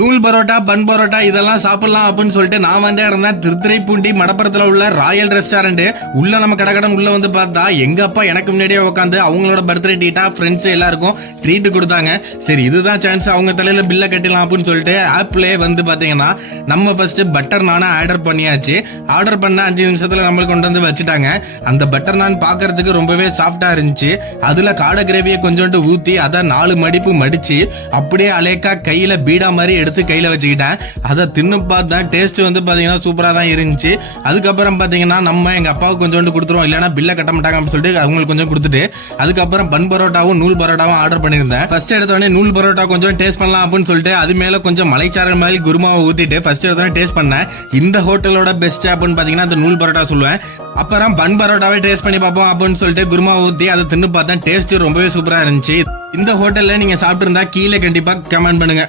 நூல் பரோட்டா பன் பரோட்டா இதெல்லாம் சாப்பிடலாம் அப்படின்னு சொல்லிட்டு நான் வந்து இருந்தேன். திருத்துறைப்பூண்டி மடப்புறத்துல உள்ள ராயல் ரெஸ்டாரண்ட் உள்ள நம்ம கடகடன் உள்ள வந்து பார்த்தா எங்க அப்பா எனக்கு முன்னாடியே உட்காந்து அவங்களோட பர்த்டே டீட்டா ஃப்ரெண்ட்ஸ் எல்லாருக்கும் ட்ரீட் கொடுத்தாங்க. சரி இதுதான் சான்ஸ் அவங்க தலையில பில்ல கட்டிடலாம் அப்படின்னு சொல்லிட்டு ஆப்லயே வந்து பாத்தீங்கன்னா நம்ம ஃபர்ஸ்ட் பட்டர் நானா ஆர்டர் பண்ணியாச்சு. ஆர்டர் பண்ண அஞ்சு நிமிஷத்துல நம்மளுக்கு கொண்டு வந்து வச்சுட்டாங்க. அந்த பட்டர் நான் பாக்குறதுக்கு ரொம்பவே சாஃப்டா இருந்துச்சு. அதுல காடை கிரேவியை கொஞ்சோண்டு ஊத்தி அதை நாலு மடிப்பு மடிச்சு அப்படியே அலேக்கா கையில பீடா மாதிரி எடுத்து கையில வச்சுக்கிட்டேன். அதை தின்னு பார்த்தா டேஸ்ட் வந்து பாத்தீங்கன்னா சூப்பரா தான் இருந்துச்சு. அதுக்கப்புறம் பாத்தீங்கன்னா நம்ம எங்க அப்பாவுக்கு கொஞ்சோண்டு கொடுத்துருவோம். இல்லைனா பில்ல கட்ட மாட்டாங்க அப்படின்னு சொல்லிட்டு அவங்களுக்கு கொஞ்சம் கொடுத்துட்டு அதுக்கப்புறம் பன் பரோட்டாவும் நூல் பரோட்டாவும் ஆர்டர் பண்ணியிருந்தேன். ஃபர்ஸ்ட் எடுத்தோடனே நூல் பரோட்டா கொஞ்சம் டேஸ்ட் பண்ணலாம் அப்படின்னு சொல்லிட்டு அது மேல கொஞ்சம் மலைச்சாரல் மாதிரி குருமாவை ஊத்திட்டு ஃபர்ஸ்ட் எடுத்தோடனே டேஸ்ட் பண்ணேன். இந்த ஹோட்டலோட பெஸ்ட் அப்படின்னு பாத்தீங்கன்னா அந்த நூல் பரோட்டா சொல்லுவேன். அப்புறம் பன் பரோட்டாவே டேஸ்ட் பண்ணி பார்ப்போம் அப்படின்னு சொல்லிட்டு குருமா ஊத்தி அதை தின்னு பார்த்தேன். டேஸ்ட் ரொம்பவே சூப்பரா இருந்துச்சு. இந்த ஹோட்டல்ல நீங்க சாப்பிட்டு இருந்தா கீழே கண்டிப்பா கமெண்ட் பண்ணுங்க.